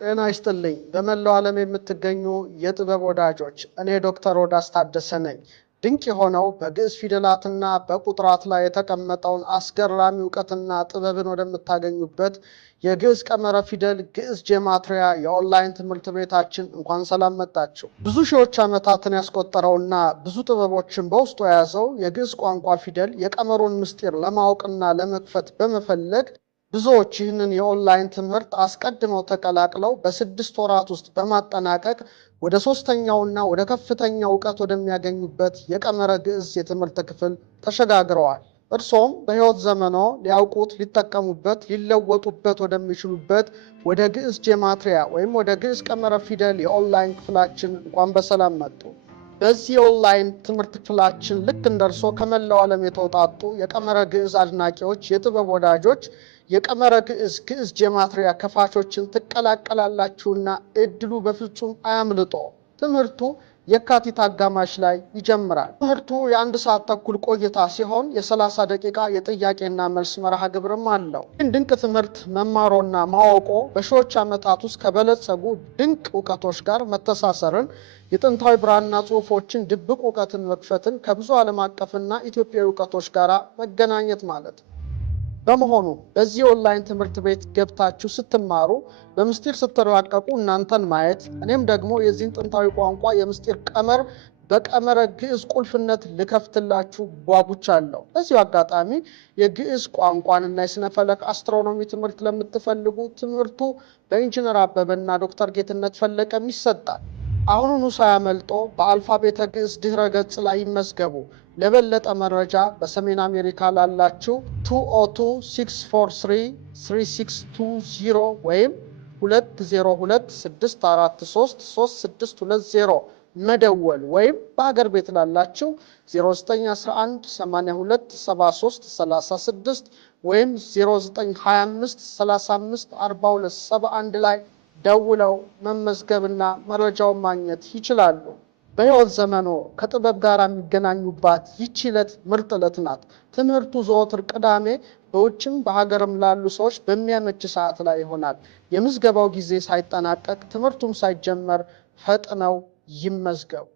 ጤና ይስጥልኝ በመላው ዓለም የምትገኙ የጥበብ ወዳጆች እኔ ዶክተር ሮዳስ ታደሰ ነኝ። ድንቅ የሆነው በግዕዝ ፊደላትና በቁጥራት ላይ የተቀመጠውን አስገራሚ ዕውቀትና ጥበብን ወደምታገኙበት የግዕዝ ቀመረ ፊደል ግዕዝ ጄማትሪያ የኦንላይን ትምህርት ቤታችን እንኳን ሰላም መጣችሁ። ብዙ ሺዎች ዓመታትን ያስቆጠረውና ብዙ ጥበቦችን በውስጡ የያዘው የግዕዝ ቋንቋ ፊደል የቀመሩን ምስጢር ለማወቅና ለመክፈት በመፈለግ ብዙዎች ይህንን የኦንላይን ትምህርት አስቀድመው ተቀላቅለው በ6 ወራት ውስጥ በማጠናቀቅ ወደ ሶስተኛውና ወደ ከፍተኛው ዕውቀት ወደሚያገኙበት የቀመረ ግዕዝ የትምህርት ክፍል ተሸጋግረዋል። እርሶም በሕይወት ዘመኖ ሊያውቁት፣ ሊጠቀሙበት፣ ሊለወጡበት ወደሚችሉበት ወደ ግዕዝ ጄማትሪያ ወይም ወደ ግዕዝ ቀመረ ፊደል የኦንላይን ክፍላችን እንኳን በሰላም መጡ። በዚህ የኦንላይን ትምህርት ክፍላችን ልክ እንደርሶ ከመላው ዓለም የተውጣጡ የቀመረ ግዕዝ አድናቂዎች፣ የጥበብ ወዳጆች የቀመረ ግዕዝ ጄማትሪያ ከፋቾችን ትቀላቀላላችሁና እድሉ በፍጹም አያምልጦ። ትምህርቱ የካቲት አጋማሽ ላይ ይጀምራል። ትምህርቱ የ1 ሰዓት ተኩል ቆይታ ሲሆን የ30 ደቂቃ የጥያቄና መልስ መርሃ ግብርም አለው። ድንቅ ትምህርት መማሮና ማወቆ በሺዎች ዓመታት ውስጥ ከበለጸጉ ድንቅ ዕውቀቶች ጋር መተሳሰርን፣ የጥንታዊ ብራና ጽሑፎችን ድብቅ ዕውቀትን መክፈትን፣ ከብዙ ዓለም አቀፍና ኢትዮጵያዊ ዕውቀቶች ጋር መገናኘት ማለት ነው። በመሆኑ በዚህ ኦንላይን ትምህርት ቤት ገብታችሁ ስትማሩ በምስጢር ስትራቀቁ እናንተን ማየት፣ እኔም ደግሞ የዚህን ጥንታዊ ቋንቋ የምስጢር ቀመር በቀመረ ግዕዝ ቁልፍነት ልከፍትላችሁ ጓጉቻለሁ። በዚሁ አጋጣሚ የግዕዝ ቋንቋንና የሥነ ፈለክ አስትሮኖሚ ትምህርት ለምትፈልጉ ትምህርቱ በኢንጂነር አበበና ዶክተር ጌትነት ፈለቀም ይሰጣል። አሁኑኑ ሳያመልጦ በአልፋቤተ ግዕዝ ድህረ ገጽ ላይ ይመዝገቡ። ለበለጠ መረጃ በሰሜን አሜሪካ ላላችሁ 202-643-3620 ወይም 202-643-3620 መደወል ወይም በሀገር ቤት ላላችሁ 0911827336 ወይም 0925354271 ላይ ደውለው መመዝገብና መረጃውን ማግኘት ይችላሉ። በሕይወት ዘመኖ ከጥበብ ጋር የሚገናኙባት ይህች ዕለት ምርጥ ዕለት ናት። ትምህርቱ ዘወትር ቅዳሜ በውጭም በሀገርም ላሉ ሰዎች በሚያመች ሰዓት ላይ ይሆናል። የምዝገባው ጊዜ ሳይጠናቀቅ ትምህርቱም ሳይጀመር ፈጥነው ይመዝገቡ።